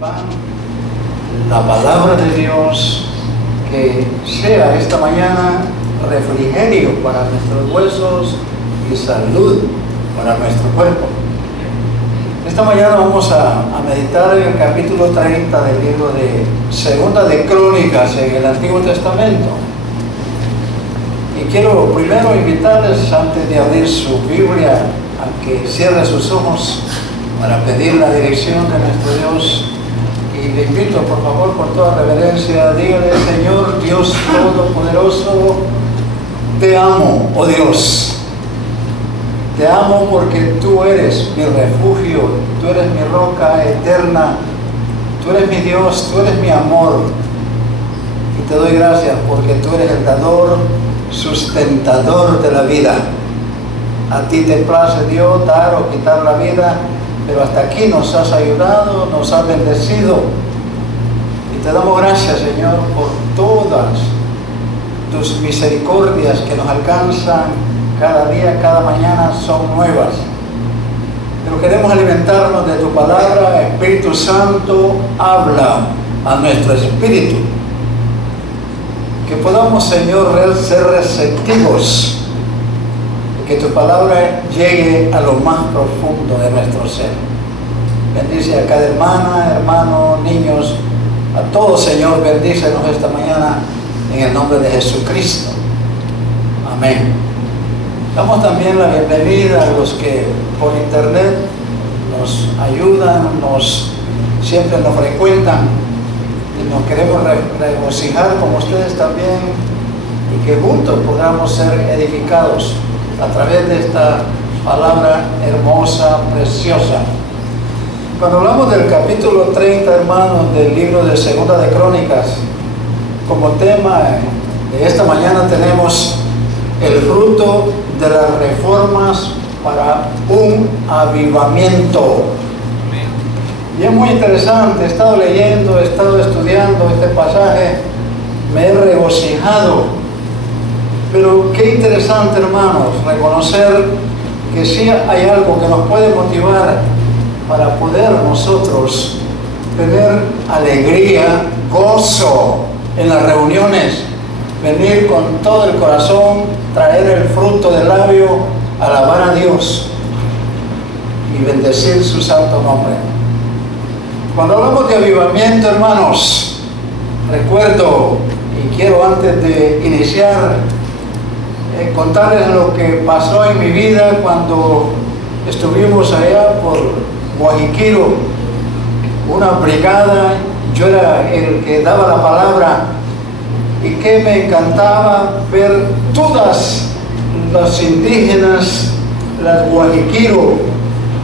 pan, la palabra de Dios, que sea esta mañana refrigerio para nuestros huesos y salud para nuestro cuerpo. Esta mañana vamos a meditar en el capítulo 30 del libro de Segunda de Crónicas en el Antiguo Testamento. Y quiero primero invitarles, antes de abrir su Biblia, a que cierre sus ojos para pedir la dirección de nuestro Dios. Y le invito, por favor, con toda reverencia, dígale: Señor Dios Todopoderoso, te amo, oh Dios. Te amo porque tú eres mi refugio, tú eres mi roca eterna, tú eres mi Dios, tú eres mi amor. Y te doy gracias porque tú eres el dador, sustentador de la vida. A ti te place, Dios, dar o quitar la vida, pero hasta aquí nos has ayudado, nos has bendecido. Y te damos gracias, Señor, por todas tus misericordias que nos alcanzan cada día, cada mañana, son nuevas. Pero queremos alimentarnos de tu palabra. Espíritu Santo, habla a nuestro espíritu. Que podamos, Señor, ser receptivos. Y que tu palabra llegue a lo más profundo de nuestro ser. Bendice a cada hermana, hermano, niños, a todos, Señor, bendícenos esta mañana en el nombre de Jesucristo. Amén. Damos también la bienvenida a los que por internet nos ayudan, siempre nos frecuentan, y nos queremos regocijar con ustedes también, y que juntos podamos ser edificados a través de esta palabra hermosa, preciosa. Cuando hablamos del capítulo 30, hermanos, del libro de Segunda de Crónicas, como tema de esta mañana tenemos el fruto de las reformas para un avivamiento. Y es muy interesante, he estado leyendo, he estado estudiando este pasaje, me he regocijado. Pero qué interesante, hermanos, reconocer que sí hay algo que nos puede motivar para poder nosotros tener alegría, gozo en las reuniones, venir con todo el corazón, traer el fruto del labio, alabar a Dios y bendecir su santo nombre. Cuando hablamos de avivamiento, hermanos, recuerdo y quiero, antes de iniciar, contarles lo que pasó en mi vida cuando estuvimos allá por Guajiquiro, una brigada. Yo era el que daba la palabra, y que me encantaba ver todas las indígenas, las Guajiquiro,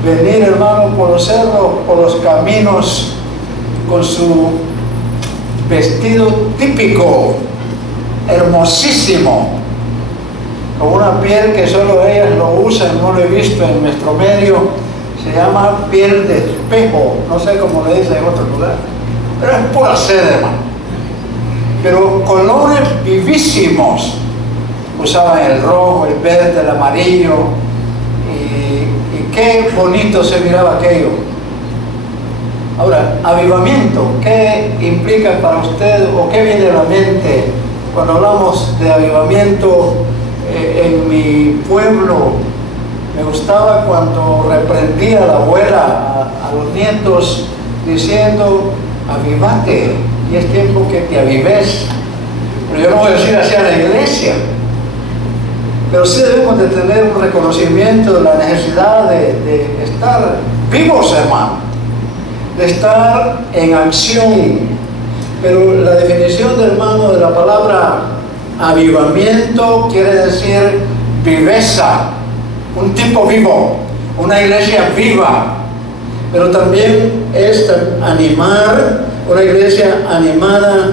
venir, hermano, por los cerros, por los caminos, con su vestido típico, hermosísimo, con una piel que solo ellas lo usan, no lo he visto en nuestro medio, se llama piel de espejo, no sé cómo le dicen en otro lugar, pero es pura seda, hermano. Pero colores vivísimos, usaban el rojo, el verde, el amarillo, y qué bonito se miraba aquello. Ahora, avivamiento, ¿qué implica para usted o qué viene a la mente cuando hablamos de avivamiento? En mi pueblo me gustaba cuando reprendía a la abuela, a los nietos, diciendo: avivate, y es tiempo que te avives. Pero yo no voy a decir así a la iglesia, pero sí debemos de tener un reconocimiento de la necesidad de estar vivos, hermano, de estar en acción. Pero la definición, de hermano, de la palabra avivamiento quiere decir viveza, un tipo vivo, una iglesia viva. Pero también es animar, una iglesia animada,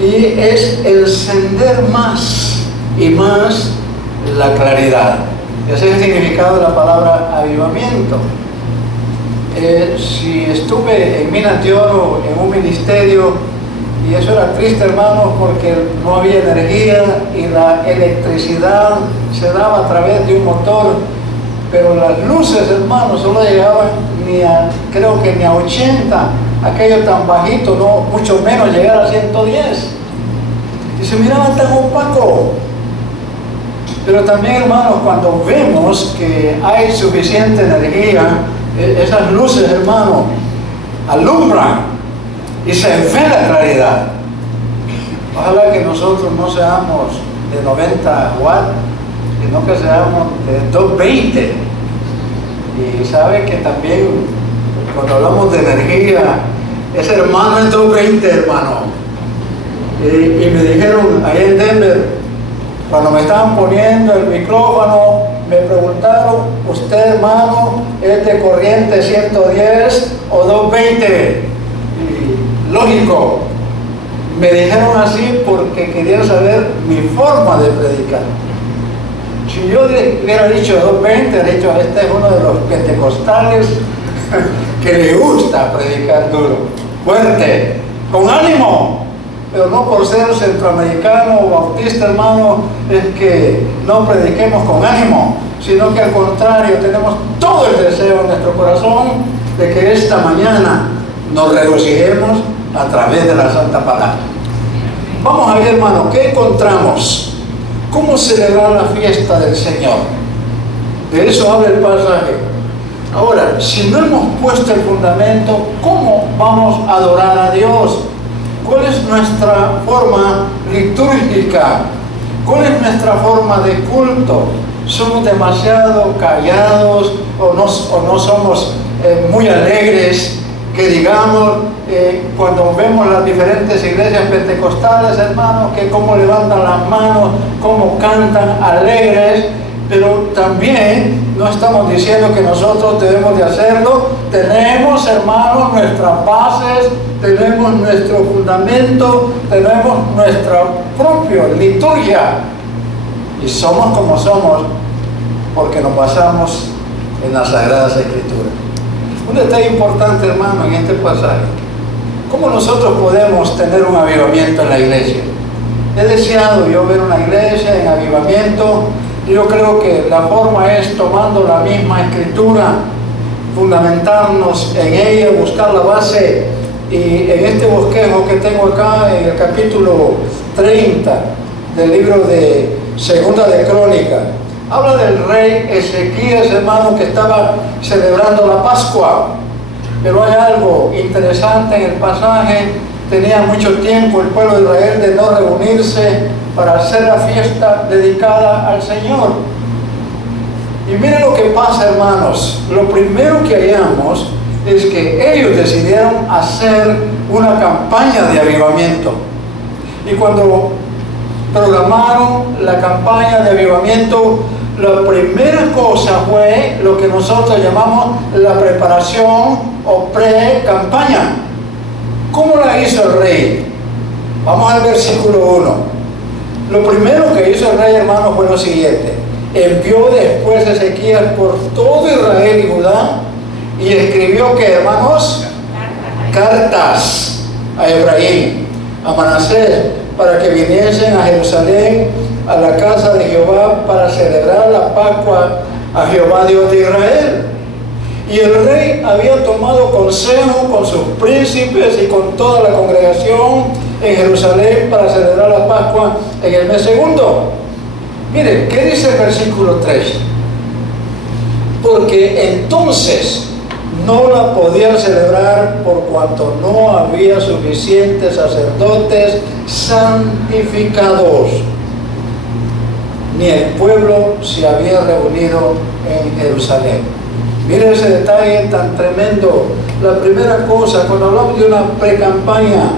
y es encender más y más la claridad. Ese es el significado de la palabra avivamiento. Si estuve en Minas de Oro en un ministerio, y eso era triste, hermanos, porque no había energía y la electricidad se daba a través de un motor, pero las luces, hermanos, solo llegaban creo que ni a 80 aquello tan bajito, no, mucho menos llegar a 110. Y se miraba tan opaco. Pero también, hermanos, cuando vemos que hay suficiente energía, esas luces, hermanos, alumbran y se ve la claridad. Ojalá que nosotros no seamos de 90 watts, sino que seamos de 220. Y sabe que también cuando hablamos de energía, ese hermano es 220, hermano. Y me dijeron allá en Denver, cuando me estaban poniendo el micrófono, me preguntaron, ¿usted, hermano, es de corriente 110 o 220? Y lógico, me dijeron así porque querían saber mi forma de predicar. Si yo hubiera dicho 220, hubiera dicho, este es uno de los pentecostales que le gusta predicar duro, fuerte, con ánimo. Pero no por ser centroamericano o bautista, hermano, es que no prediquemos con ánimo, sino que al contrario, tenemos todo el deseo en nuestro corazón de que esta mañana nos regocijemos a través de la Santa Palabra. Vamos a ver, hermano, ¿qué encontramos? ¿Cómo celebrar la fiesta del Señor? De eso habla el pasaje. Ahora, si no hemos puesto el fundamento, ¿cómo vamos a adorar a Dios? ¿Cuál es nuestra forma litúrgica? ¿Cuál es nuestra forma de culto? ¿Somos demasiado callados o no somos muy alegres? Que digamos, cuando vemos las diferentes iglesias pentecostales, hermanos, que cómo levantan las manos, cómo cantan alegres, pero también no estamos diciendo que nosotros debemos de hacerlo. Tenemos, hermanos, nuestras bases, tenemos nuestro fundamento, tenemos nuestra propia liturgia. Y somos como somos porque nos basamos en las Sagradas Escrituras. Un detalle importante, hermano, en este pasaje. ¿Cómo nosotros podemos tener un avivamiento en la iglesia? He deseado yo ver una iglesia en avivamiento. Yo creo que la forma es tomando la misma escritura, fundamentarnos en ella, buscar la base. Y en este bosquejo que tengo acá, en el capítulo 30 del libro de Segunda de Crónica, habla del rey Ezequías, hermano, que estaba celebrando la Pascua. Pero hay algo interesante en el pasaje. Tenía mucho tiempo el pueblo de Israel de no reunirse para hacer la fiesta dedicada al Señor. Y miren lo que pasa, hermanos. Lo primero que hallamos es que ellos decidieron hacer una campaña de avivamiento. Y cuando programaron la campaña de avivamiento, la primera cosa fue lo que nosotros llamamos la preparación o pre-campaña. ¿Cómo la hizo el rey? Vamos al versículo 1. Lo primero que hizo el rey, hermano, fue lo siguiente. Envió después Ezequías por todo Israel y Judá y escribió, ¿qué, hermanos? Cartas a Efraín, a Manasés, para que viniesen a Jerusalén, a la casa de Jehová, para celebrar la Pascua a Jehová Dios de Israel. Y el rey había tomado consejo con sus príncipes y con toda la congregación en Jerusalén para celebrar la Pascua en el mes segundo. Miren, ¿qué dice el versículo 3? Porque entonces no la podían celebrar por cuanto no había suficientes sacerdotes santificados, ni el pueblo se había reunido en Jerusalén. Miren ese detalle tan tremendo. La primera cosa, cuando hablamos de una pre-campaña,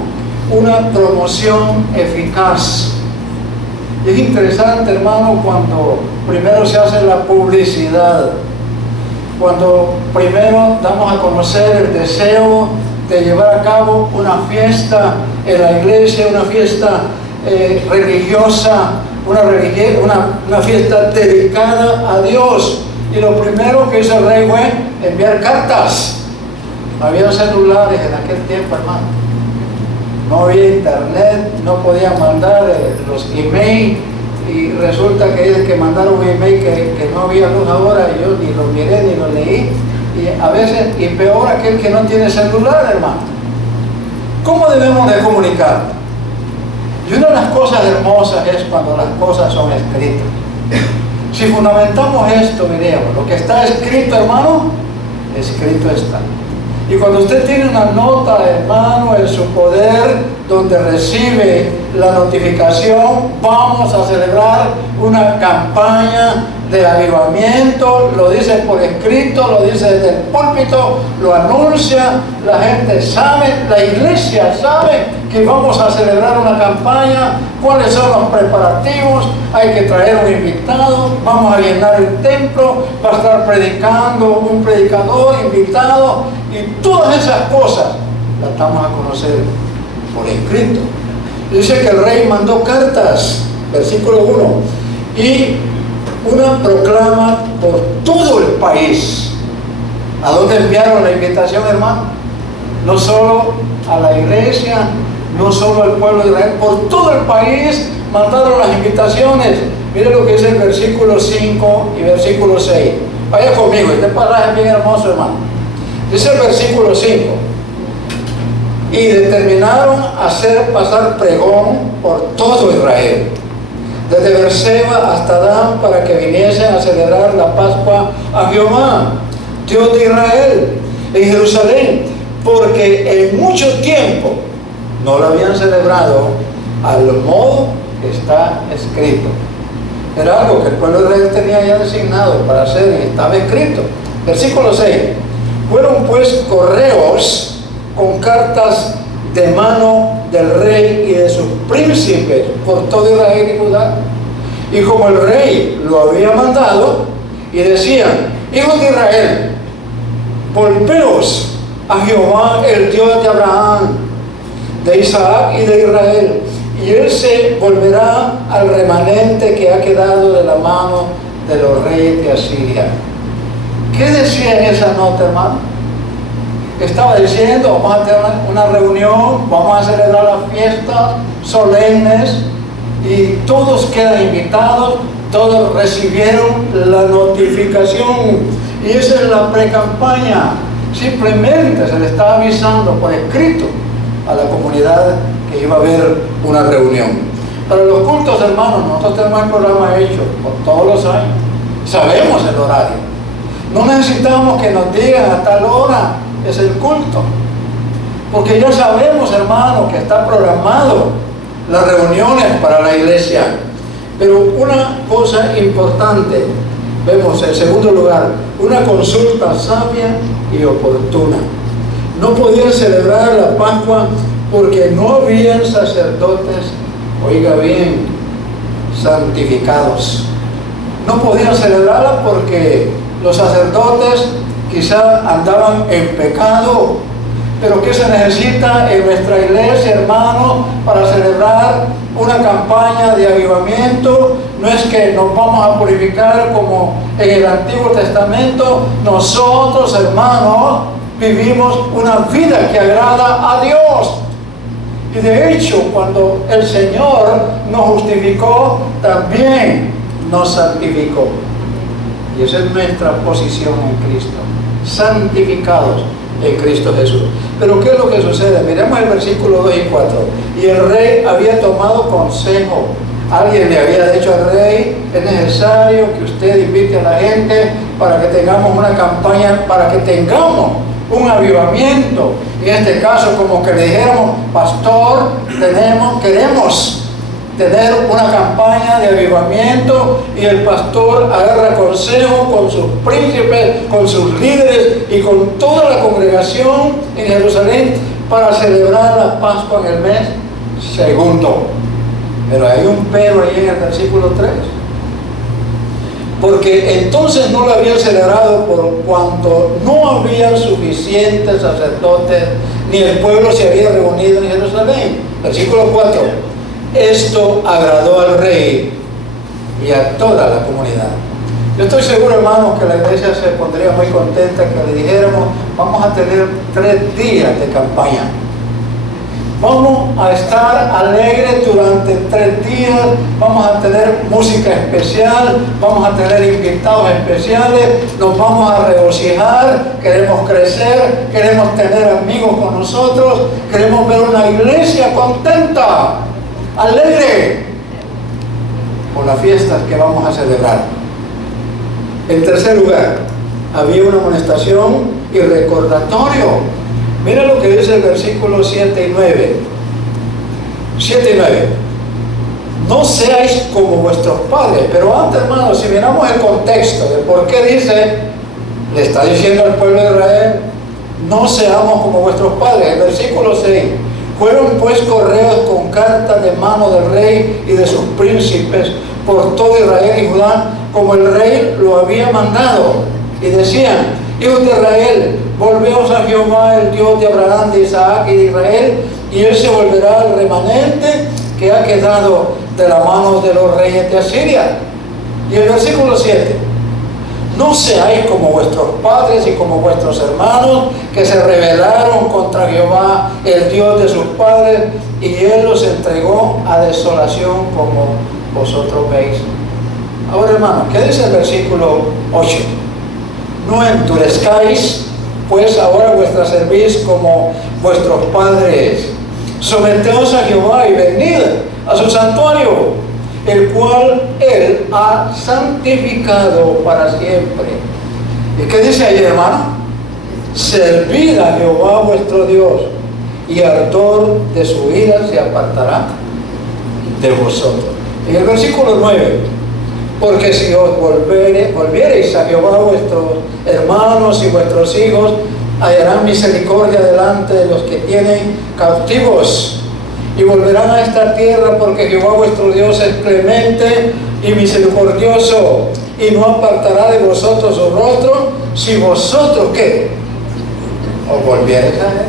una promoción eficaz. Y es interesante, hermano, cuando primero se hace la publicidad, cuando primero damos a conocer el deseo de llevar a cabo una fiesta en la iglesia, una fiesta religiosa, una fiesta dedicada a Dios. Y lo primero que hizo el rey fue enviar cartas. No había celulares en aquel tiempo, hermano. No había internet, no podían mandar los emails. Y resulta que ellos que mandaron un email que no había luz ahora, y yo ni lo miré ni lo leí. Y a veces, y peor aquel que no tiene celular, hermano. ¿Cómo debemos de comunicar? Y una de las cosas hermosas es cuando las cosas son escritas. Si fundamentamos esto, miremos, lo que está escrito, hermano, escrito está. Y cuando usted tiene una nota, hermano, en su poder, donde recibe la notificación, vamos a celebrar una campaña de avivamiento, lo dice por escrito, lo dice desde el púlpito, lo anuncia, la gente sabe, la iglesia sabe que vamos a celebrar una campaña, cuáles son los preparativos, hay que traer un invitado, vamos a llenar el templo, va a estar predicando un predicador invitado, y todas esas cosas las damos a conocer por escrito. Dice que el rey mandó cartas, versículo 1, y una proclama por todo el país. ¿A dónde enviaron la invitación, hermano? No solo a la iglesia, no solo al pueblo de Israel, por todo el país mandaron las invitaciones. Mire lo que dice el versículo 5 y versículo 6. Vaya conmigo, este pasaje es bien hermoso, hermano. Dice el versículo 5: y determinaron hacer pasar pregón por todo Israel, desde Berseba hasta Dan, para que viniesen a celebrar la Pascua a Jehová, Dios de Israel, en Jerusalén, porque en mucho tiempo no lo habían celebrado al modo que está escrito. Era algo que el pueblo de Israel tenía ya designado para hacer y estaba escrito. Versículo 6: fueron pues correos con cartas de mano del rey y de sus príncipes por todo Israel y Judá. Y como el rey lo había mandado, y decían: hijos de Israel, volveos a Jehová, el Dios de Abraham, de Isaac y de Israel, y él se volverá al remanente que ha quedado de la mano de los reyes de Asiria. ¿Qué decía en esa nota, hermano? Estaba diciendo: vamos a tener una reunión, vamos a celebrar las fiestas solemnes, y todos quedan invitados, todos recibieron la notificación, y esa es la pre-campaña. Simplemente se le estaba avisando por escrito a la comunidad que iba a haber una reunión. Para los cultos, hermanos, nosotros tenemos el programa hecho por todos los años, sabemos el horario, no necesitamos que nos digan a tal hora es el culto, porque ya sabemos, hermano, que está programado las reuniones para la iglesia. Pero una cosa importante, vemos en segundo lugar, una consulta sabia y oportuna. No podían celebrar la Pascua porque no habían sacerdotes, oiga bien, santificados. No podían celebrarla porque los sacerdotes quizá andaban en pecado. Pero ¿qué se necesita en nuestra iglesia, hermano, para celebrar una campaña de avivamiento? No es que nos vamos a purificar como en el Antiguo Testamento. Nosotros, hermanos, vivimos una vida que agrada a Dios. Y de hecho, cuando el Señor nos justificó, también nos santificó. Y esa es nuestra posición en Cristo, santificados en Cristo Jesús. Pero ¿qué es lo que sucede? Miremos el versículo 2 y 4. Y el rey había tomado consejo. Alguien le había dicho al rey: es necesario que usted invite a la gente para que tengamos una campaña, para que tengamos un avivamiento. En este caso, como que le dijéramos: pastor, queremos tener una campaña de avivamiento, y el pastor agarra consejo con sus príncipes, con sus líderes y con toda la congregación en Jerusalén para celebrar la Pascua en el mes segundo. Pero hay un pero ahí en el versículo 3. Porque entonces no lo habían celebrado por cuanto no habían suficientes sacerdotes, ni el pueblo se había reunido en Jerusalén. Versículo 4. Esto agradó al rey y a toda la comunidad. Yo estoy seguro, hermanos, que la iglesia se pondría muy contenta que le dijéramos: vamos a tener 3 días de campaña. Vamos a estar alegres durante 3 días, vamos a tener música especial, vamos a tener invitados especiales, nos vamos a regocijar, queremos crecer, queremos tener amigos con nosotros, queremos ver una iglesia contenta, alegre, por las fiestas que vamos a celebrar. En tercer lugar, había una amonestación y recordatorio. Mira lo que dice el versículo 7 y 9. 7 y 9. No seáis como vuestros padres. Pero antes, hermanos, si miramos el contexto de por qué dice, le está diciendo al pueblo de Israel, no seamos como vuestros padres. El versículo 6. Fueron pues correos con cartas de mano del rey y de sus príncipes por todo Israel y Judá, como el rey lo había mandado. Y decían, hijos de Israel, volveos a Jehová, el Dios de Abraham, de Isaac y de Israel, y él se volverá al remanente que ha quedado de la mano de los reyes de Asiria. Y el versículo 7. No seáis como vuestros padres y como vuestros hermanos, que se rebelaron contra Jehová, el Dios de sus padres, y él los entregó a desolación como vosotros veis. Ahora, hermanos, ¿qué dice el versículo 8? No endurezcáis pues ahora vuestra cerviz como vuestros padres. Someteos a Jehová y venid a su santuario, el cual él ha santificado para siempre. ¿Y qué dice ahí, hermano? Servid a Jehová vuestro Dios, y ardor de su ira se apartará de vosotros. En el versículo 9, porque si os volviereis a Jehová vuestros hermanos y vuestros hijos, hallarán misericordia delante de los que tienen cautivos, y volverán a esta tierra, porque Jehová vuestro Dios es clemente y misericordioso, y no apartará de vosotros su rostro, si vosotros, ¿qué? Os volviereis a él.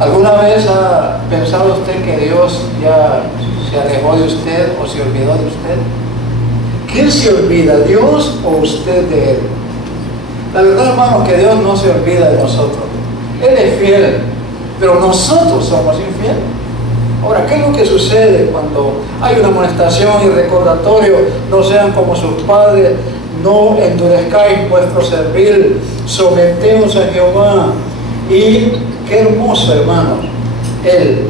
¿Alguna vez ha pensado usted que Dios ya se alejó de usted o se olvidó de usted? ¿Quién se olvida, Dios o usted de él? La verdad, hermanos, que Dios no se olvida de nosotros. Él es fiel, pero nosotros somos infieles. Ahora, ¿qué es lo que sucede cuando hay una amonestación y recordatorio? No sean como sus padres, no endurezcáis vuestro servil, someteos a Jehová. Y qué hermoso, hermanos, Él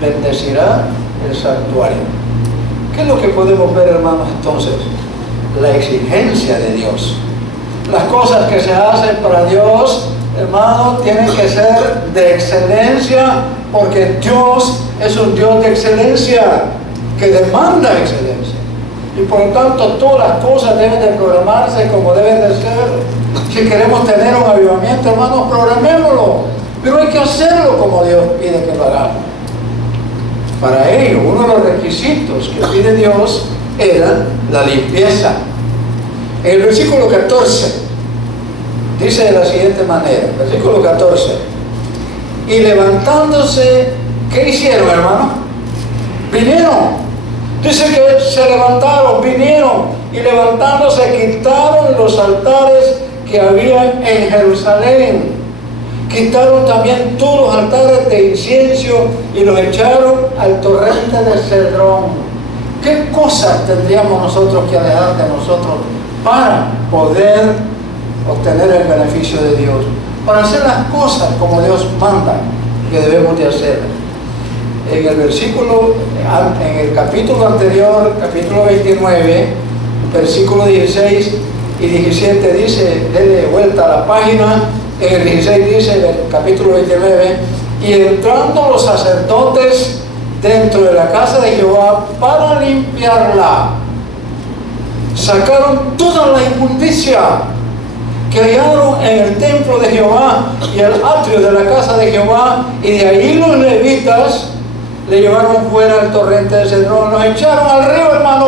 bendecirá el santuario. ¿Qué es lo que podemos ver, hermanos, entonces? La exigencia de Dios. Las cosas que se hacen para Dios, hermanos, tienen que ser de excelencia, porque Dios es un Dios de excelencia, que demanda excelencia. Y por lo tanto, todas las cosas deben de programarse como deben de ser. Si queremos tener un avivamiento, hermanos, programémoslo. Pero hay que hacerlo como Dios pide que lo hagamos. Para ello, uno de los requisitos que pide Dios era la limpieza. En el versículo 14 dice de la siguiente manera, versículo 14: y levantándose, ¿qué hicieron, hermano? Vinieron. Dice que se levantaron, vinieron, y levantándose quitaron los altares que había en Jerusalén. Quitaron también todos los altares de incienso y los echaron al torrente de Cedrón. ¿Qué cosas tendríamos nosotros que alejar de nosotros para poder obtener el beneficio de Dios? Para hacer las cosas como Dios manda que debemos de hacer. En el versículo, en el capítulo anterior, capítulo 29, versículo 16 y 17 dice, denle vuelta a la página. En el 16 dice, en el capítulo 29, y entrando los sacerdotes dentro de la casa de Jehová para limpiarla, sacaron toda la inmundicia que hallaron en el templo de Jehová y el atrio de la casa de Jehová, y de ahí los levitas le llevaron fuera al torrente de Cedrón, los echaron al río, hermano,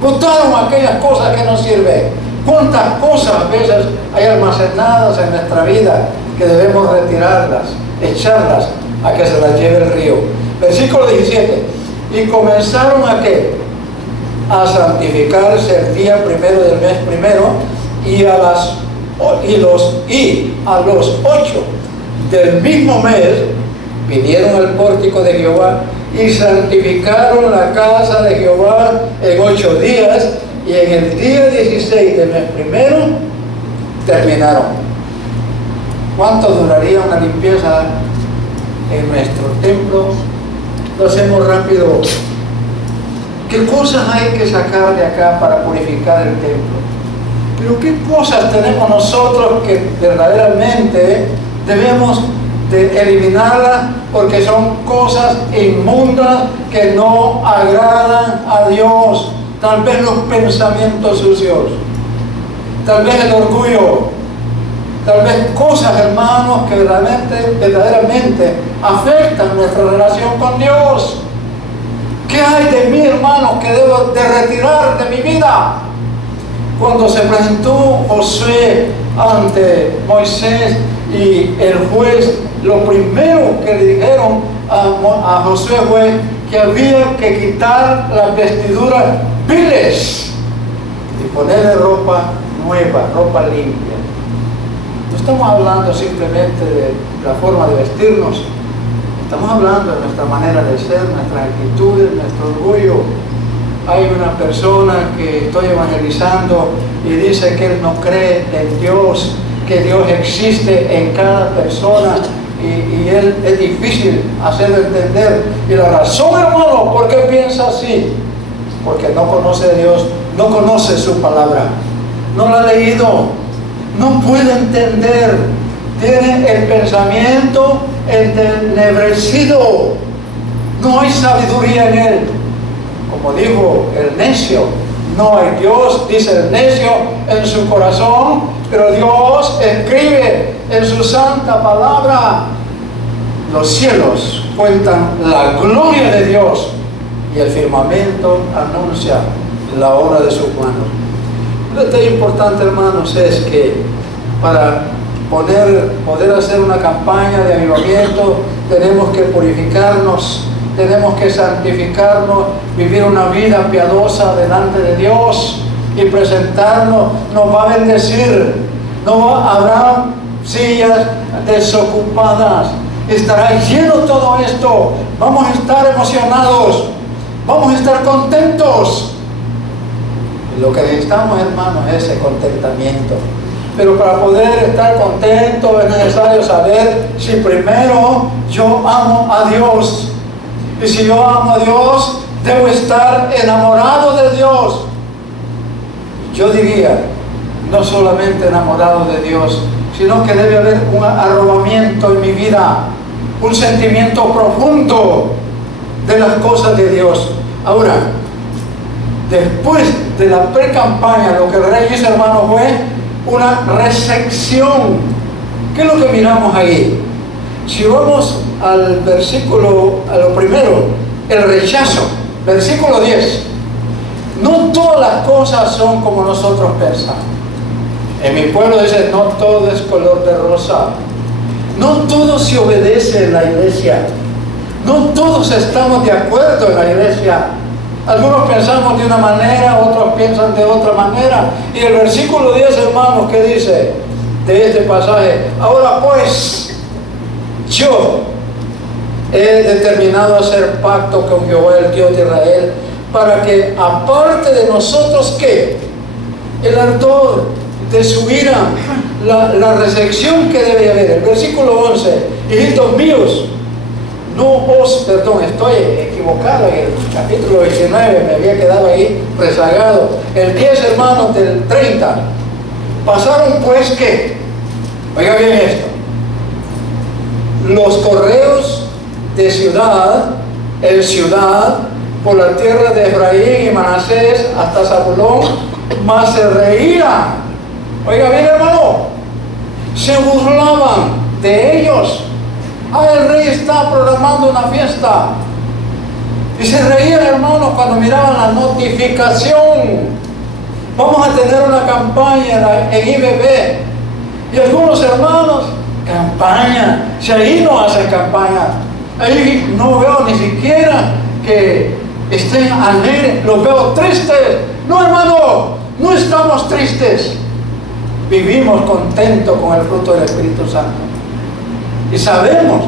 botaron aquellas cosas que no sirven. ¿Cuántas cosas a veces hay almacenadas en nuestra vida que debemos retirarlas, echarlas a que se las lleve el río? Versículo 17, y comenzaron a ¿qué? A santificarse el día primero del mes primero, y a los 8 del mismo mes vinieron al pórtico de Jehová y santificaron la casa de Jehová en 8 días, y en el día 16 del mes primero terminaron. ¿Cuánto duraría una limpieza en nuestro templo? Lo hacemos rápido. ¿Qué cosas hay que sacar de acá para purificar el templo? Pero ¿qué cosas tenemos nosotros que verdaderamente debemos de eliminarlas, porque son cosas inmundas que no agradan a Dios? Tal vez los pensamientos sucios, tal vez el orgullo, tal vez cosas, hermanos, que verdaderamente afectan nuestra relación con Dios. ¿Qué hay de mí, hermanos, que debo de retirar de mi vida? Cuando se presentó Josué ante Moisés y el juez, lo primero que le dijeron a Josué fue que había que quitar las vestiduras viles y ponerle ropa nueva, ropa limpia. No estamos hablando simplemente de la forma de vestirnos, estamos hablando de nuestra manera de ser, nuestras actitudes, nuestro orgullo. Hay una persona que estoy evangelizando y dice que él no cree en Dios, que Dios existe en cada persona, y él es difícil hacerlo entender. Y la razón, hermano, ¿por qué piensa así? Porque no conoce a Dios, no conoce su palabra, no la ha leído, no puede entender, tiene el pensamiento entenebrecido, no hay sabiduría en él. Como dijo el necio, no hay Dios, dice el necio en su corazón, pero Dios escribe en su santa palabra. Los cielos cuentan la gloria de Dios y el firmamento anuncia la obra de sus manos. Lo que es importante, hermanos, es que para poder hacer una campaña de avivamiento tenemos que purificarnos, tenemos que santificarnos, vivir una vida piadosa delante de Dios y presentarnos. Nos va a bendecir, no habrá sillas desocupadas, estará lleno todo esto, vamos a estar emocionados, vamos a estar contentos. Lo que necesitamos, hermanos, es ese contentamiento. Pero para poder estar contento es necesario saber si primero yo amo a Dios. Y si yo amo a Dios, debo estar enamorado de Dios. Yo diría, no solamente enamorado de Dios, sino que debe haber un arrobamiento en mi vida, un sentimiento profundo de las cosas de Dios. Ahora, después de la pre-campaña, lo que el rey hizo, hermano, fue una recepción. ¿Qué es lo que miramos ahí? Si vamos al versículo, a lo primero, el rechazo, versículo 10. No todas las cosas son como nosotros pensamos. En mi pueblo dice, no todo es color de rosa. No todo se obedece en la iglesia. No todos estamos de acuerdo en la iglesia. Algunos pensamos de una manera, otros piensan de otra manera. Y el versículo 10, hermanos, ¿qué dice de este pasaje? Ahora pues, yo he determinado hacer pacto con Jehová, el Dios de Israel, para que aparte de nosotros, ¿qué? El ardor de su ira, la recepción que debe haber. El versículo 11, hijitos míos, estoy equivocado, en el capítulo 19 me había quedado ahí rezagado. El 10, hermanos, del 30. Pasaron pues, ¿qué? Oiga bien esto. Los correos de ciudad en ciudad por la tierra de Efraín y Manasés hasta Zabulón, mas se reían. Oiga bien, hermano, se burlaban de ellos. El rey está programando una fiesta y se reían, hermanos, cuando miraban la notificación. Vamos a tener una campaña en IBB, y algunos hermanos, campaña, si ahí no hacen campaña, ahí no veo ni siquiera que estén alegres, los veo tristes. No, hermano, no estamos tristes, vivimos contentos con el fruto del Espíritu Santo. Y sabemos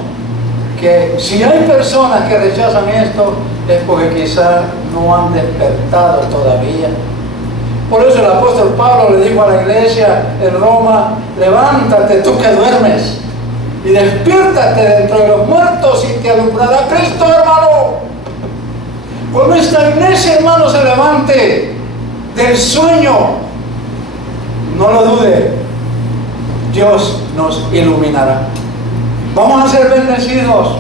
que si hay personas que rechazan esto, es porque quizás no han despertado todavía. Por eso el apóstol Pablo le dijo a la iglesia en Roma: levántate tú que duermes y despiértate de entre los muertos y te alumbrará Cristo, hermano. Cuando esta iglesia, hermano, se levante del sueño, no lo dude, Dios nos iluminará. Vamos a ser bendecidos.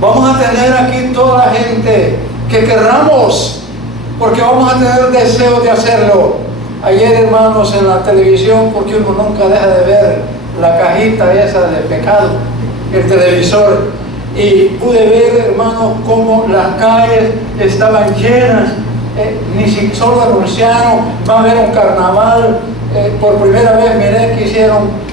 Vamos a tener aquí toda la gente que querramos, porque vamos a tener deseo de hacerlo. Ayer, hermanos, en la televisión, porque uno nunca deja de ver la cajita esa de pecado, el televisor, y pude ver, hermanos, cómo las calles estaban llenas. Ni si solo anunciaron: va a haber un carnaval. Por primera vez miré que hicieron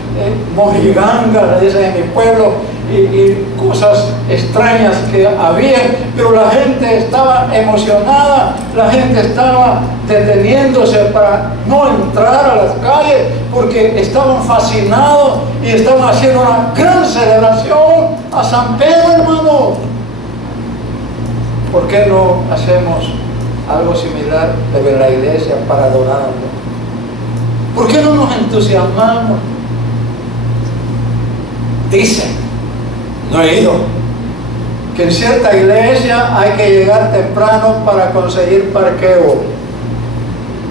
mojigangas, le dicen en mi pueblo, y cosas extrañas que había, pero la gente estaba emocionada, la gente estaba deteniéndose para no entrar a las calles, porque estaban fascinados y estaban haciendo una gran celebración a San Pedro, hermano. ¿Por qué no hacemos algo similar de la iglesia para adorarlo? ¿Por qué no nos entusiasmamos? Dicen, no he ido, que en cierta iglesia hay que llegar temprano para conseguir parqueo,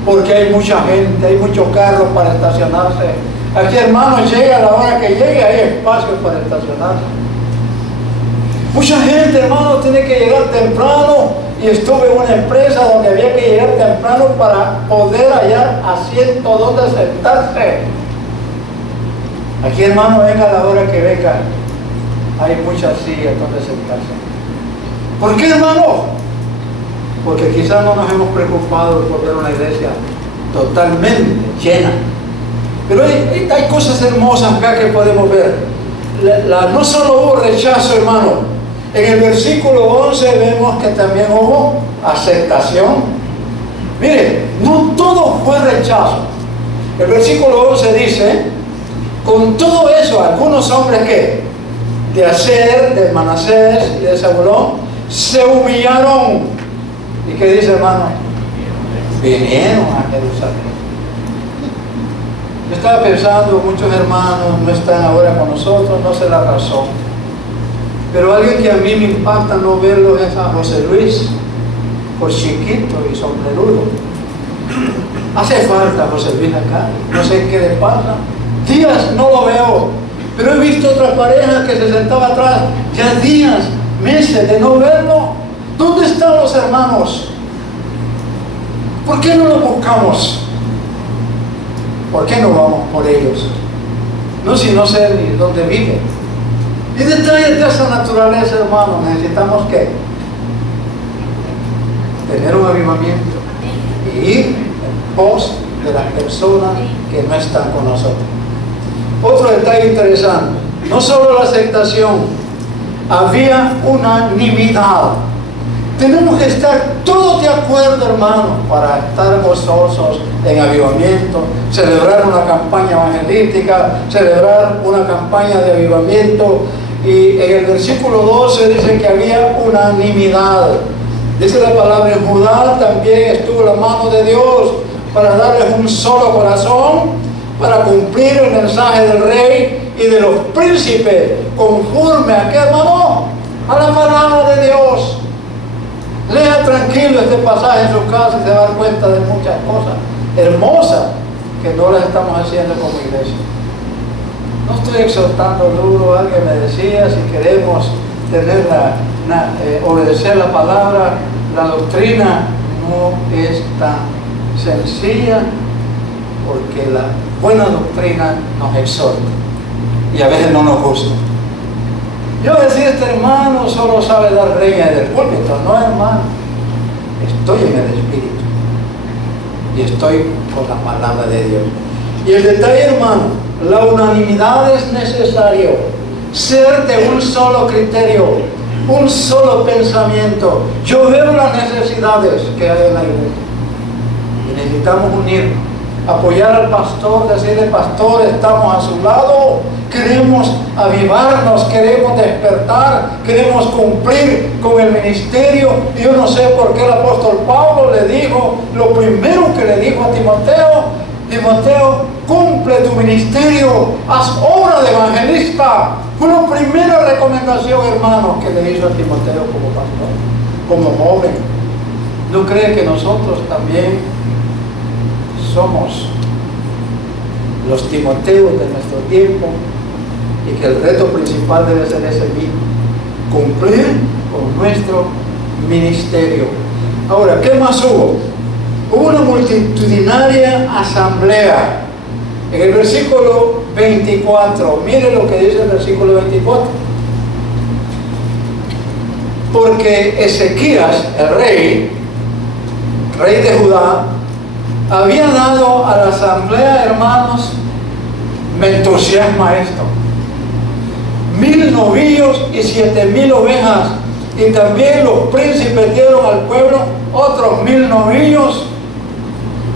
porque hay mucha gente, hay muchos carros para estacionarse. Aquí, hermanos, llega a la hora que llegue, hay espacio para estacionarse. Mucha gente, hermano, tiene que llegar temprano. Y estuve en una empresa donde había que llegar temprano para poder hallar asiento donde sentarse. Aquí, hermano, venga a la hora que venga, hay muchas sillas donde sentarse. ¿Por qué, hermano? Porque quizás no nos hemos preocupado por ver una iglesia totalmente llena. Pero hay cosas hermosas acá que podemos ver. No solo hubo rechazo, hermano. En el versículo 11 vemos que también hubo aceptación. Mire, no todo fue rechazo. El versículo 11 dice: con todo eso, algunos hombres que de Aser, de Manasés y de Zabulón se humillaron. ¿Y qué dice, hermano? Vinieron a Jerusalén. Yo estaba pensando, muchos hermanos no están ahora con nosotros, no sé la razón. Pero alguien que a mí me impacta no verlo es a José Luis, por chiquito y sombrerudo. Hace falta José Luis acá, no sé qué le pasa. Días no lo veo, pero he visto otras parejas que se sentaban atrás, ya días, meses de no verlo. ¿Dónde están los hermanos? ¿Por qué no los buscamos? ¿Por qué no vamos por ellos? No, si no sé ni dónde viven. Y detalles de esa naturaleza, hermano, necesitamos ¿qué? Tener un avivamiento y ir en pos de las personas que no están con nosotros. Otro detalle interesante: no solo la aceptación, había unanimidad. Tenemos que estar todos de acuerdo, hermano, para estar gozosos en avivamiento, celebrar una campaña evangelística, celebrar una campaña de avivamiento. Y en el versículo 12 dice que había unanimidad. Dice la palabra: en Judá también estuvo la mano de Dios para darles un solo corazón, para cumplir el mensaje del rey y de los príncipes, conforme a qué, hermano, a la palabra de Dios. Lea tranquilo este pasaje en su casa y se va a dar cuenta de muchas cosas hermosas que no las estamos haciendo como iglesia. No estoy exhortando duro. Alguien me decía, si queremos tener obedecer la palabra, la doctrina no es tan sencilla, porque la buena doctrina nos exhorta y a veces no nos gusta. Yo decía, este hermano solo sabe dar reña del púlpito. No, hermano, estoy en el Espíritu y estoy con la palabra de Dios. Y el detalle, hermano, la unanimidad es necesario. Ser de un solo criterio, un solo pensamiento. Yo veo las necesidades que hay en la iglesia y necesitamos unirnos. apoyar al pastor, decirle: pastor, estamos a su lado, queremos avivarnos, queremos despertar, queremos cumplir con el ministerio. Y yo no sé por qué el apóstol Pablo le dijo, lo primero que le dijo a Timoteo: Timoteo, cumple tu ministerio, haz obra de evangelista. Fue la primera recomendación, hermanos, que le hizo a Timoteo como pastor, como joven. ¿No cree que nosotros también somos los Timoteos de nuestro tiempo y que el reto principal debe ser ese mismo: cumplir con nuestro ministerio? Ahora, ¿qué más hubo? Hubo una multitudinaria asamblea. En el versículo 24, mire lo que dice el versículo 24. Porque Ezequías, el rey de Judá, había dado a la asamblea, hermanos, me entusiasma esto, 1000 novillos y 7000 ovejas, y también los príncipes dieron al pueblo otros 1000 novillos,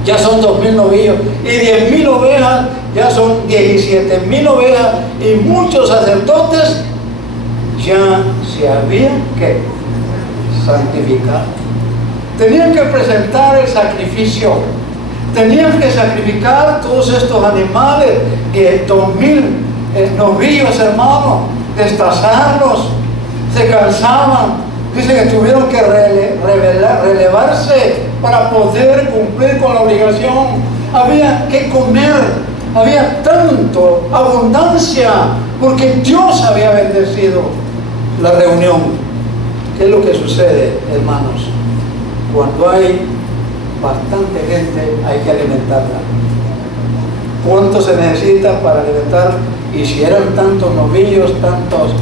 ya son 2000 novillos, y 10.000 ovejas, ya son 17.000 ovejas, y muchos sacerdotes ya se habían que santificar. Tenían que presentar el sacrificio, tenían que sacrificar todos estos animales, 2.000 novillos, hermanos, destazarlos, se cansaban. Dice que tuvieron que relevarse para poder cumplir con la obligación. Había que comer, había tanto abundancia, porque Dios había bendecido la reunión. ¿Qué es lo que sucede, hermanos? Cuando hay bastante gente, hay que alimentarla. ¿Cuánto se necesita para alimentar? Y si eran tantos novillos, tantas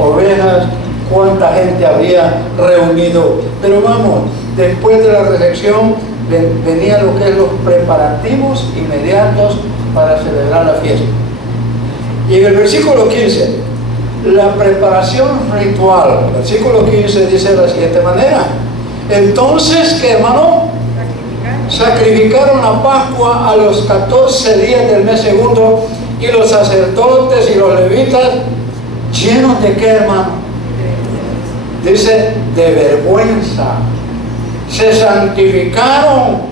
ovejas, ¿cuánta gente habría reunido? Pero vamos, después de la recepción venía lo que es los preparativos inmediatos para celebrar la fiesta. Y en el versículo 15, la preparación ritual, el versículo 15 dice de la siguiente manera: entonces, ¿qué, hermano? Sacrificaron la Pascua a los 14 días del mes segundo, y los sacerdotes y los levitas, ¿llenos de qué, hermano? Dice, de vergüenza, se santificaron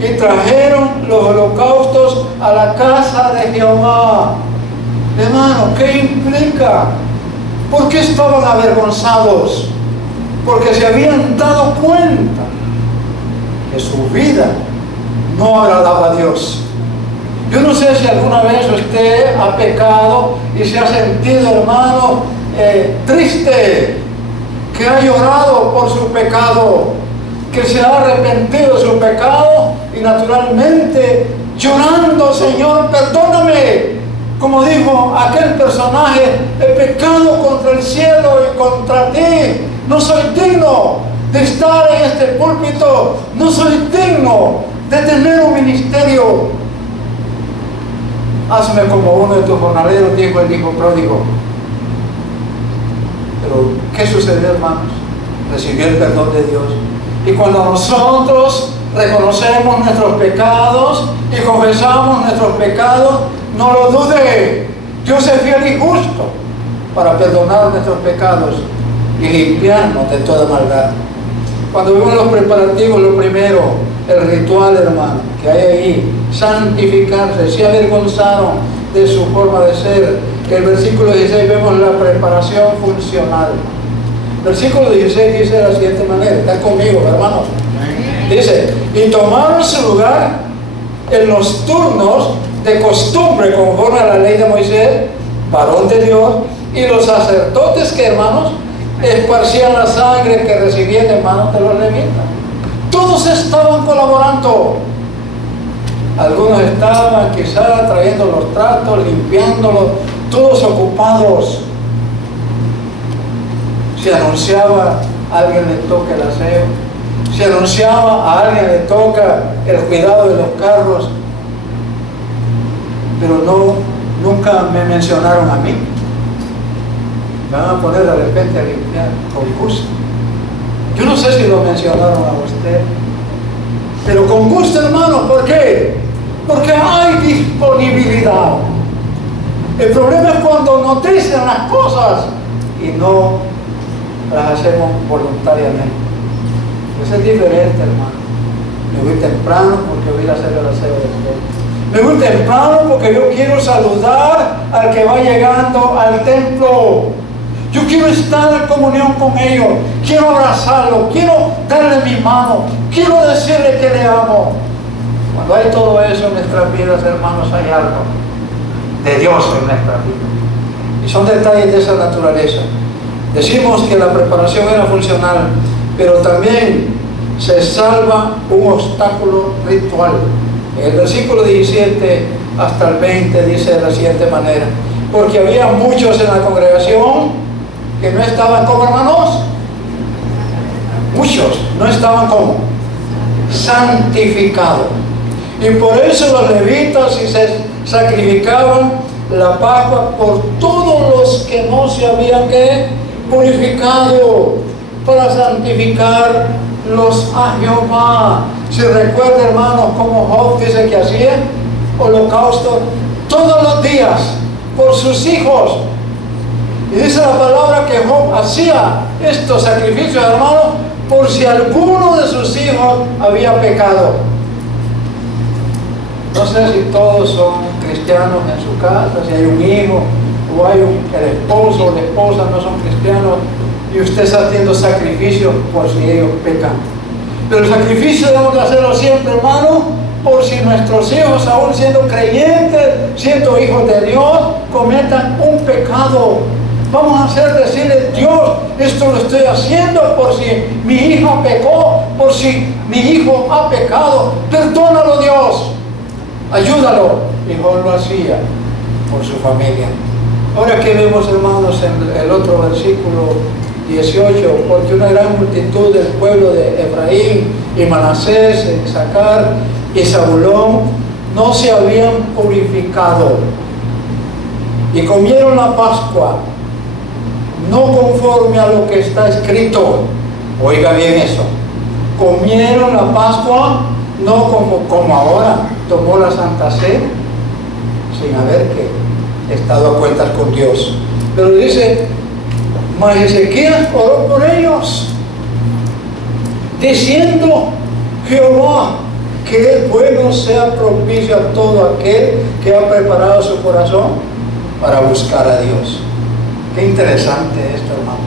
y trajeron los holocaustos a la casa de Jehová. Hermano, ¿qué implica? ¿Por qué estaban avergonzados? Porque se habían dado cuenta que su vida no agradaba a Dios. Yo no sé si alguna vez usted ha pecado y se ha sentido, hermano, triste, que ha llorado por su pecado, que se ha arrepentido de su pecado y naturalmente llorando: Señor, perdóname. Como dijo aquel personaje, he pecado contra el cielo y contra ti, no soy digno de estar en este púlpito, no soy digno de tener un ministerio. Hazme como uno de tus jornaleros, dijo el hijo pródigo. Pero ¿qué sucedió, hermanos? Recibió el perdón de Dios. Y cuando nosotros reconocemos nuestros pecados y confesamos nuestros pecados, no lo dude, Dios es fiel y justo para perdonar nuestros pecados y limpiarnos de toda maldad. Cuando vemos los preparativos, lo primero, el ritual, hermano, que hay ahí, santificarse, se avergonzaron de su forma de ser. En el versículo 16 vemos la preparación funcional. Versículo 16 dice de la siguiente manera, ¿están conmigo, hermanos? Dice, y tomaron su lugar en los turnos de costumbre conforme a la ley de Moisés, varón de Dios, y los sacerdotes que, hermanos, esparcían la sangre que recibían en manos de los levitas. Todos estaban colaborando. Algunos estaban quizás trayendo los tratos, limpiándolos, todos ocupados. Se anunciaba, a alguien le toca el aseo. Se anunciaba, a alguien le toca el cuidado de los carros. Pero nunca me mencionaron a mí. Me van a poner de repente a limpiar con gusto. Yo no sé si lo mencionaron a usted, pero con gusto, hermano. ¿Por qué? porque hay disponibilidad. El problema es cuando nos dicen las cosas y no las hacemos voluntariamente. Eso es diferente, hermano. Me voy temprano porque voy a hacer el aseo del templo. Me voy temprano porque yo quiero saludar al que va llegando al templo. Yo quiero estar en comunión con ellos. Quiero abrazarlo. Quiero darle mi mano. Quiero decirle que le amo. Cuando hay todo eso en nuestras vidas, hermanos, hay algo de Dios en nuestras vidas. Y son detalles de esa naturaleza. Decimos que la preparación era funcional, pero también se salva un obstáculo ritual. El versículo 17 hasta el 20 dice de la siguiente manera: porque había muchos en la congregación que no estaban como hermanos. Muchos no estaban como santificados. Y por eso los levitas se sacrificaban la Pascua por todos los que no se habían purificado, para santificarlos a Jehová. Si recuerda, hermanos, como Job dice que hacía holocausto todos los días por sus hijos. Y dice la palabra que Job hacía estos sacrificios, hermanos, por si alguno de sus hijos había pecado. No sé si todos son cristianos en su casa, si hay un hijo o hay el esposo o la esposa no son cristianos y usted está haciendo sacrificios por si ellos pecan. Pero el sacrificio debemos de hacerlo siempre, hermano, por si nuestros hijos, aún siendo creyentes, siendo hijos de Dios, cometan un pecado. Vamos a hacer decirle: Dios, esto lo estoy haciendo por si mi hija pecó, por si mi hijo ha pecado. Perdónalo, Dios. Ayúdalo. Y Job lo hacía por su familia. Ahora que vemos, hermanos, en el otro versículo 18, porque una gran multitud del pueblo de Efraín y Manasés, Isaacar y Zabulón no se habían purificado y comieron la Pascua no conforme a lo que está escrito. Oiga bien eso. Comieron la Pascua no como ahora tomó la Santa Cena, sin haber estado a cuentas con Dios. Pero dice: mas Ezequías oró por ellos, diciendo: Jehová, que el bueno sea propicio a todo aquel que ha preparado su corazón para buscar a Dios. Qué interesante esto, hermano.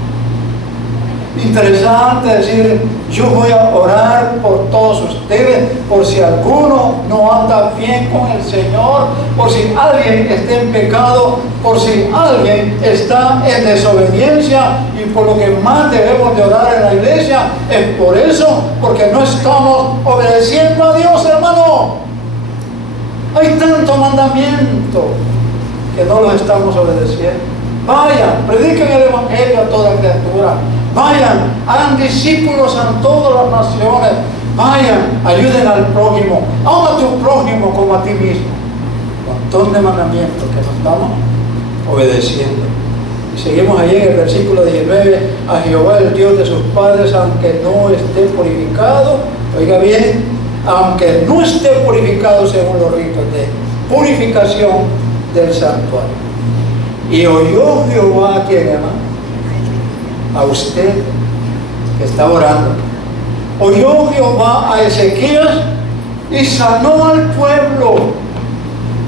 Interesante decir: yo voy a orar por todos ustedes, por si alguno no anda bien con el Señor, por si alguien está en pecado, por si alguien está en desobediencia. Y por lo que más debemos de orar en la iglesia es por eso, porque no estamos obedeciendo a Dios, hermano. Hay tanto mandamiento que no los estamos obedeciendo. Vayan, prediquen el evangelio a toda criatura. Vayan, hagan discípulos a todas las naciones. Vayan, ayuden al prójimo. Ama a tu prójimo como a ti mismo. Un montón de mandamientos que no estamos obedeciendo. Y seguimos allí en el versículo 19. A Jehová, el Dios de sus padres, aunque no esté purificado, oiga bien, aunque no esté purificado según los ritos de purificación del santuario. Y oyó Jehová a quien ama, a usted que está orando. Oyó Jehová a Ezequías y sanó al pueblo,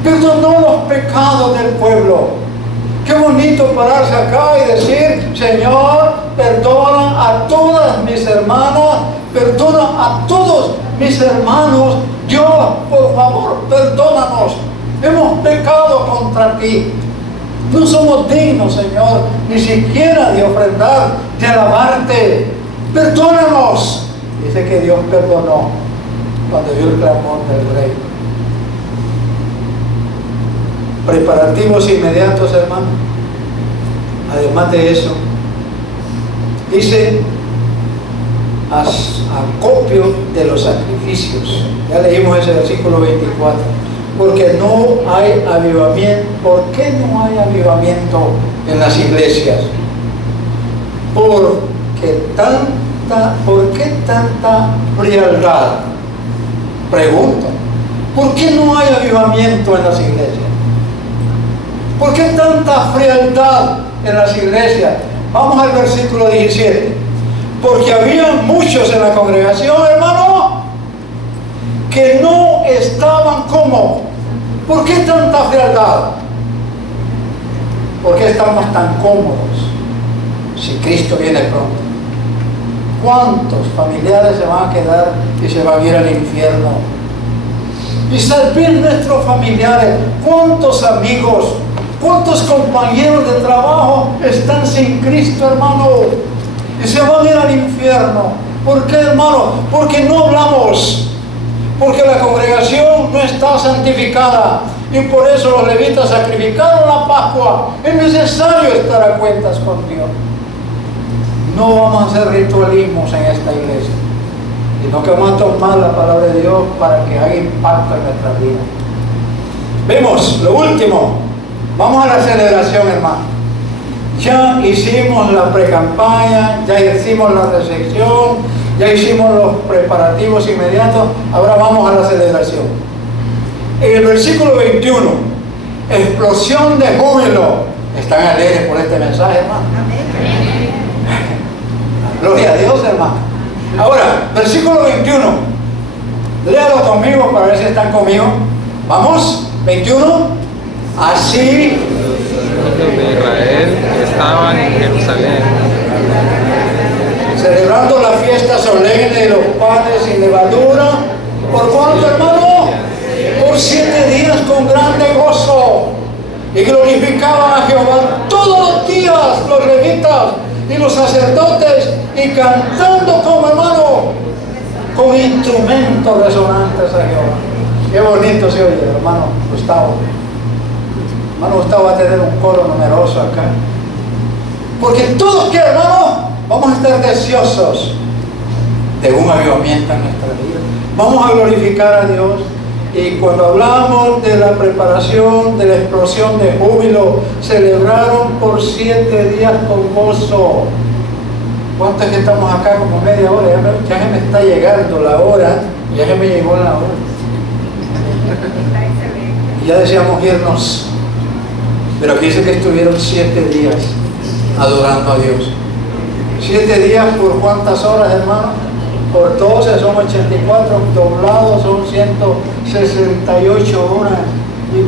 perdonó los pecados del pueblo. Qué bonito pararse acá y decir: Señor, perdona a todas mis hermanas, perdona a todos mis hermanos. Dios, por favor, perdónanos. Hemos pecado contra ti. No somos dignos, Señor, ni siquiera de ofrendar, de alabarte. Perdónanos. Dice que Dios perdonó cuando dio el clamor del rey. Preparativos inmediatos, hermano. Además de eso, dice: acopio de los sacrificios. Ya leímos ese versículo 24. Porque no hay avivamiento. ¿Por qué no hay avivamiento en las iglesias? ¿Por qué tanta frialdad? Pregunto. ¿Por qué no hay avivamiento en las iglesias? ¿Por qué tanta frialdad en las iglesias? Vamos al versículo 17. Porque había muchos en la congregación, hermano, que no estaban como. ¿Por qué tanta frialdad? ¿Por qué estamos tan cómodos si Cristo viene pronto? ¿Cuántos familiares se van a quedar y se van a ir al infierno? Y salvar nuestros familiares. ¿Cuántos amigos, cuántos compañeros de trabajo están sin Cristo, hermano? Y se van a ir al infierno. ¿Por qué, hermano? Porque no hablamos. Porque la congregación no está santificada. Y por eso los levitas sacrificaron la Pascua. Es necesario estar a cuentas con Dios. No vamos a hacer ritualismos en esta iglesia, sino que vamos a tomar la palabra de Dios para que haga impacto en nuestra vida. Vemos lo último. Vamos a la celebración, hermano. Ya hicimos la pre-campaña, ya hicimos la recepción, ya hicimos los preparativos inmediatos. Ahora vamos a la celebración. En el versículo 21, explosión de júbilo. ¿Están alegres por este mensaje, hermano? Gloria a Dios, hermano. Ahora, versículo 21. Léalo conmigo para ver si están conmigo. Vamos, 21. Así Los hijos de Israel estaban en Jerusalén, celebrando la fiesta solemne de los panes sin levadura. ¿Por cuánto, hermano? Por 7 días con grande gozo. Y glorificaban a Jehová todos los días, los levitas y los sacerdotes, y cantando como, hermano, con instrumentos resonantes a Jehová. Qué bonito se oye, hermano Gustavo. Hermano Gustavo va a tener un coro numeroso acá. Porque todos, ¿qué, hermano? Vamos a estar deseosos de un avivamiento en nuestra vida. Vamos a glorificar a Dios. Y cuando hablamos de la preparación, de la explosión de júbilo, celebraron por 7 días con gozo. ¿Cuántos que estamos acá? Como media hora. Ya se me está llegando la hora. Ya se me llegó la hora. Y ya deseamos irnos. Pero aquí dice que estuvieron 7 días adorando a Dios. 7 días por cuántas horas, hermano? Por 12 son 84, doblados son 168 horas. Y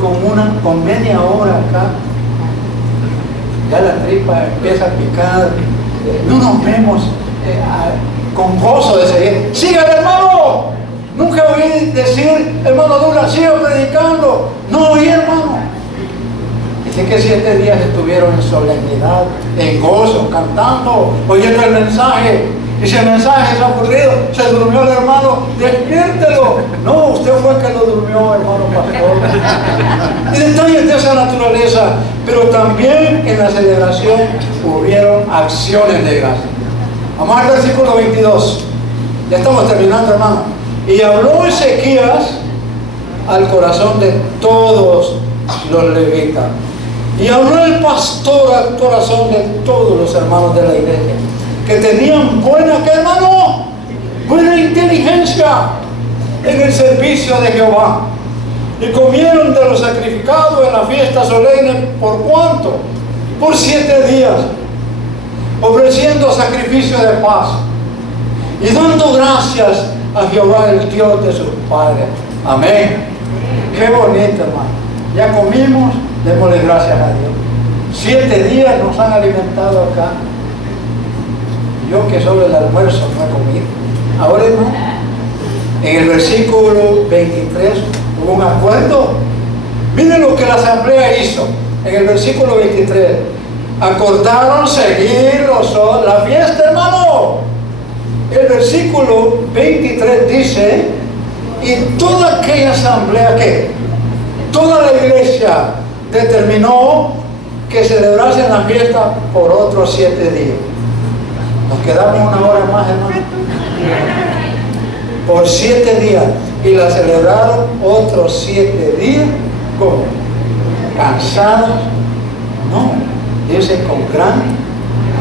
con media hora acá, ya la tripa empieza a picar. No nos vemos con gozo de seguir. ¡Sigan, hermano! Nunca oí decir, hermano Douglas, siga predicando. No oí, hermano. Dice que 7 días estuvieron en solemnidad, en gozo, cantando, oyendo el mensaje. Y si el mensaje es aburrido, se durmió el hermano, despiértelo. No, usted fue el que lo durmió, hermano pastor. Y detalles de esa naturaleza. Pero también en la celebración hubieron acciones de gracia. Vamos al versículo 22. Ya estamos terminando, hermano. Y habló Ezequías al corazón de todos los levitas. Y habló el pastor al corazón de todos los hermanos de la iglesia, que tenían buena, ¿qué, hermano? Buena inteligencia en el servicio de Jehová. Y comieron de lo sacrificado en la fiesta solemne, ¿por cuánto? Por 7 días, ofreciendo sacrificio de paz y dando gracias a Jehová, el Dios de sus padres. Amén. Qué bonito, hermano. Ya comimos, démosle gracias a Dios. 7 días nos han alimentado acá. Yo que solo el almuerzo no he comido. Ahora, hermano, en el versículo 23 hubo un acuerdo. Miren lo que la asamblea hizo. En el versículo 23, acordaron seguir la fiesta, hermano. El versículo 23 dice, y toda aquella asamblea, ¿qué? Toda la iglesia determinó que celebrasen la fiesta por otros 7 días. Nos quedamos 1 hora más, hermano. Por 7 días. Y la celebraron otros 7 días. ¿Cómo? ¿Cansados? No. Dice con gran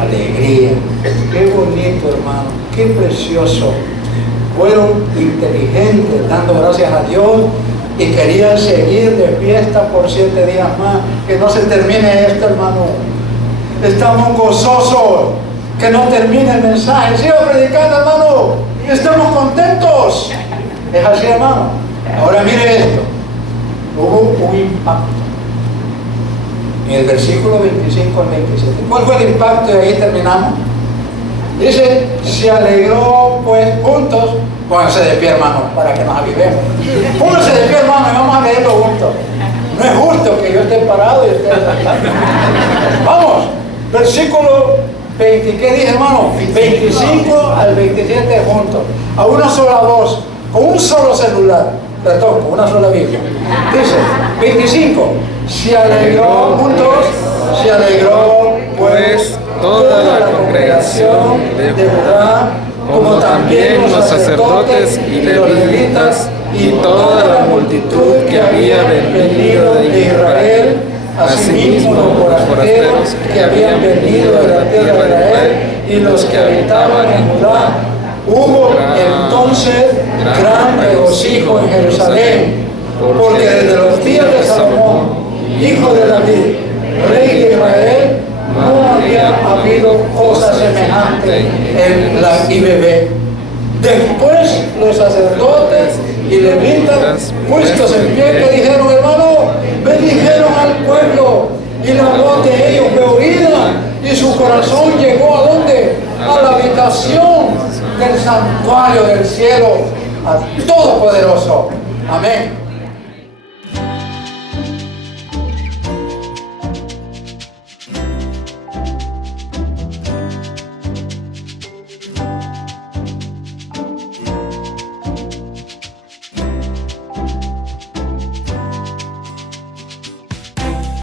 alegría. Qué bonito, hermano. Qué precioso. Fueron inteligentes, dando gracias a Dios y querían seguir de fiesta por 7 días más. Que no se termine esto, hermano. Estamos gozosos. Que no termine el mensaje. Siga predicando, hermano. Estamos contentos. Es así, hermano. Ahora mire esto. Hubo un impacto. En el versículo 25 al 27. ¿Cuál fue el impacto? Y ahí terminamos. Dice, se alegró pues juntos. Pónganse de pie, hermano, para que nos avivemos. Pónganse de pie, hermano, y vamos a leerlo juntos. No es justo que yo esté parado y usted sentado. Vamos, versículo 20. ¿Qué dije, hermano? 25 al 27 juntos. A una sola voz, con un solo celular. Perdón, con una sola Biblia. Dice, 25. Se alegró juntos, se alegró pues toda la congregación de Judá, como también los sacerdotes y levitas y toda la multitud que había venido de Israel, asimismo los forasteros que habían venido de la tierra de Israel y los que habitaban en Judá. Hubo entonces gran regocijo en Jerusalén, porque desde los días de Salomón, hijo de David, rey de Israel, no había habido cosa semejante en la IBB. Después los sacerdotes y levitas, puestos en pie, que dijeron, hermano, bendijeron al pueblo, y la voz de ellos fue oída, y su corazón llegó ¿a dónde? A la habitación del santuario del cielo, al Todopoderoso. Amén.